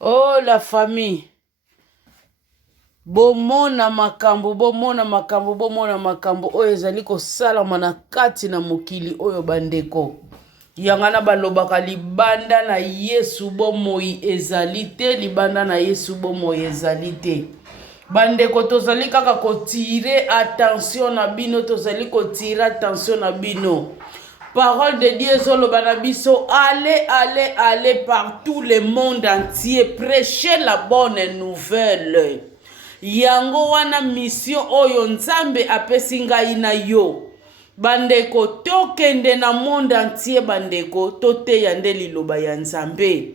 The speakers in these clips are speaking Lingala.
Oh la famille, bomona makambo oyo ezali kosalama na kati na mokili oyo bandeko. Yangana balobaka libanda na Yesu bomoi ezali te, libanda na Yesu bomoi ezali te. Bandeko tozali kaka kotire attention na bino, tozali kotire attention na bino. Parole de Dieu zoloba na biso, allez par tout le monde entier, prêchez la bonne nouvelle. Yango wana mission oyo nzambe apesi ngai na yo. Bandeko tokende na monde entier bandeko, toteya nde liloba ya nzambe.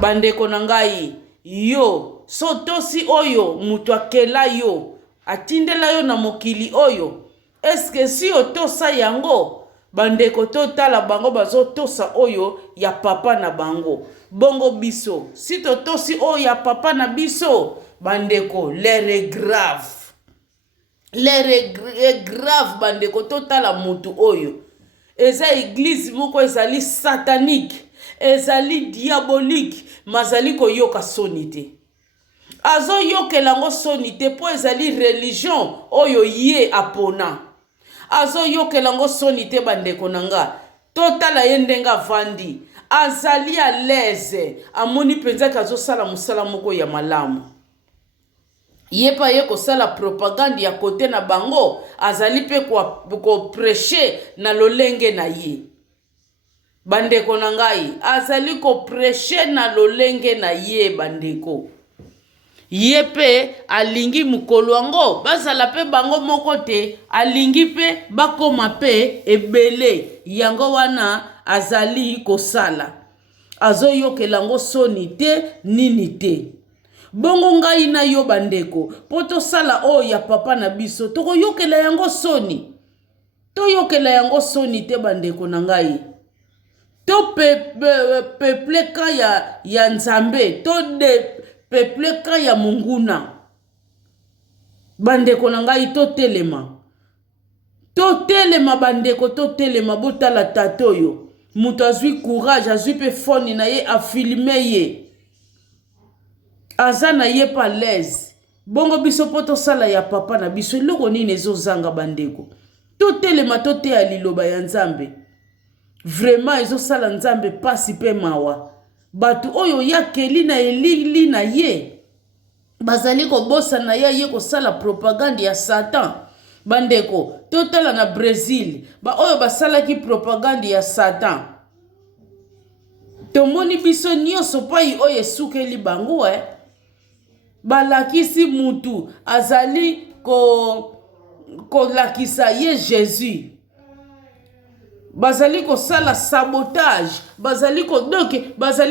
Bandeko na ngai, yo sotosi oyo mutu akela yo, atindela yo na mokili oyo, eske si otosa yango? Bandeko totala bango bazo tosa oyo ya papa na bango. Bongo biso, si totosi oyo ya papa na biso, bandeko, l'air est grave. L'air est grave bandeko totala mutu oyo. Eza église moko ezali satanique, ezali diabolique, mazali koyoka sonite. Azo yokelango sonite po ezali religion oyo ye apona. Azo yokelango sonite bandeko nanga. Totala yendenga vandi. Azali à l'aise. Amoni penza kazo sala musala moko ya malamu. Yepa ye kosala propagande ya kote na bango. Azali pe ko prêcher na lolenge na ye. Bandeko nangai. Azali ko prêcher na lolenge na ye bandeko. Yepe alingi mukolo wango bazala pe bango moko te, alingi pe bakoma pe ebele yango wana azali kosala. Azo yokelango soni te nini te. Bongo ngai na yo bandeko, poto sala o ya papa na biso, toko yokela yango soni. To yokela yango soni te bandeko na ngai. To peuple ka ya nzambe, to de peuple ka ya munguna. Bandeko na ngai to telema. To telema bandeko, to telema botala tatoyo. Mutu azwi courage, azwi pe foni na ye a filme ye. Aza na ye pa l'aise. Bongo biso poto sala ya papa na biso loko nini ezo zanga bandeko. To telema to te ya liloba ya nzambe. Vraiment ezo sala nzambe pasi pe mawa. Batu oyo ya keli na elili na ye. Bazali ko bosa na ye ko sala propagande ya Satan. Bandeko, totala na Brésil. Ba oyo basala ki propagande ya Satan. Tomoni biso nyonso pai oyo esukeli bango balakisi mutu azali ko lakisa ye Jésus. Bazali ko sala sabotage, bazali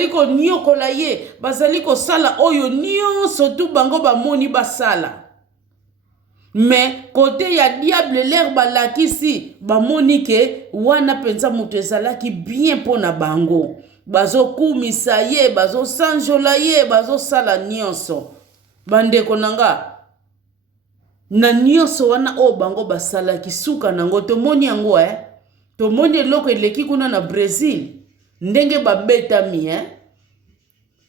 ko nyokola ye, bazali ko sala oyo nyonso tu bango bamoni basala. Mais côté ya diable l'air balakisi bamoni ke wana penza mutu ezalaki bien pona bango. Bazo kumisa ye, bazo sanjola ye, bazo sala nyonso. Bandeko nanga na nyonso wana o bango basala kisuka nango tomoni yango tomoni eloko eleki kuna na Brésil ndenge babetami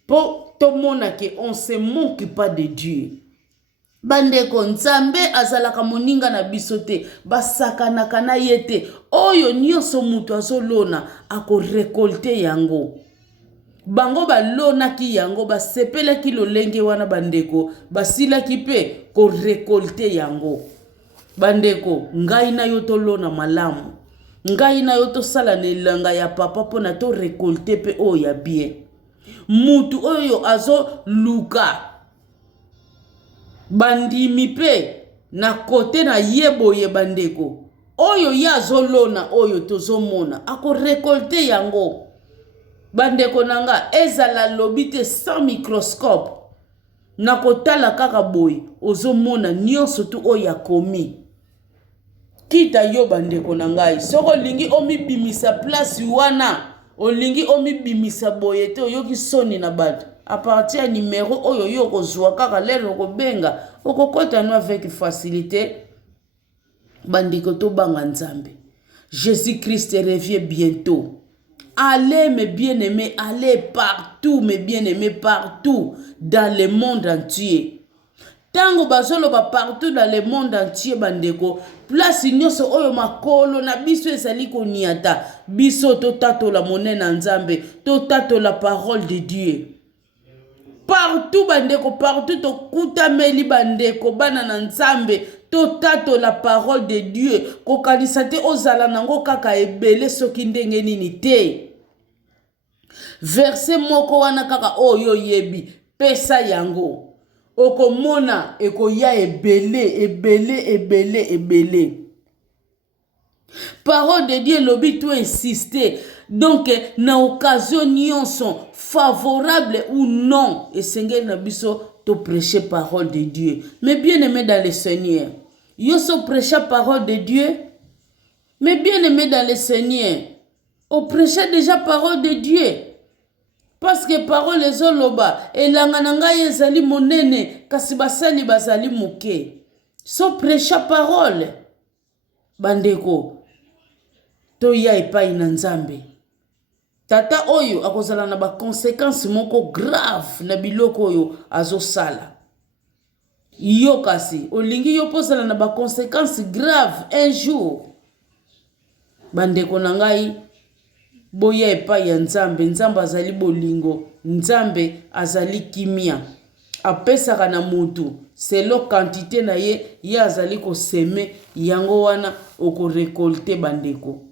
po tomona ke on se moque pas de Dieu. Bandeko nzambe azalaka moninga na biso te, basakanaka na ye te. Oyo nyonso mutu azolona ako récolter yango. Bango balonaki yango, basepelaki lolenge wana bandeko, basilaki pe ko récolter yango. Bandeko, ngai na yo tolona malamu. Ngai na yo tosala nelanga ya papa pona to récolter pe o ya bien. Mutu oyo azo luka bandimi pe na kote na yeboye bandeko. Oyo ya zolona oyo tozomona ako récolter yango. Bandeko nanga ezala lobite sans microscope. Na kotala kaka boy ozomona nyonso tu oya komi. Kita yo bandeko nangai. Soko lingi omi bimisa place wana. Olingi omi bimisa boyete oyoki soni na batu. A partir ya numéro oyo yoko zwa kaka lero kobenga. Okokota no avec facilité. Bandeko to banga nzambe. Jésus Christ revient bientôt. Allez mes bien-aimés, allez partout. partout, mes bien-aimés, partout dans le monde entier. Tango bazolo ba partout dans le monde entier bandeko. Place nyonso oyo makolo na biso ezali koniata. Biso to tato la monena nzambe, to tato la parole de Dieu. Partout bandeko, partout to kutameli bandeko bana na nzambe, to tato la parole de Dieu. Kokanisa te ozala nango kaka ebele soki ndenge nini te. Verset moko wana kaka oyo yebi pesa yango. Okomona ekoya ebele. Parole de Dieu lobi to insister. Donc na occasion nyonso favorable ou non esengeli na biso to prêcher parole de Dieu. Mais bien aimé dans le Seigneur, yo so prêcher parole de Dieu. Mais bien aimé dans le Seigneur, on prêchait déjà parole de Dieu. Parce que parole ezoloba elanga na ngai ezali monene kasi basali bazali moke. So prêcha parole bandeko to ya epai na nzambe. Tata oyo akozala na ba conséquences moko grave na biloko oyo azosala. Yo kasi olingi yo pozala na ba conséquences grave un jour. Bandeko na ngai boya epai ya nzambe. Nzambe azali bolingo, nzambe azali kimia. Apesaka na mutu selo quantité na ye azali ko seme yango wana oko récolter bandeko.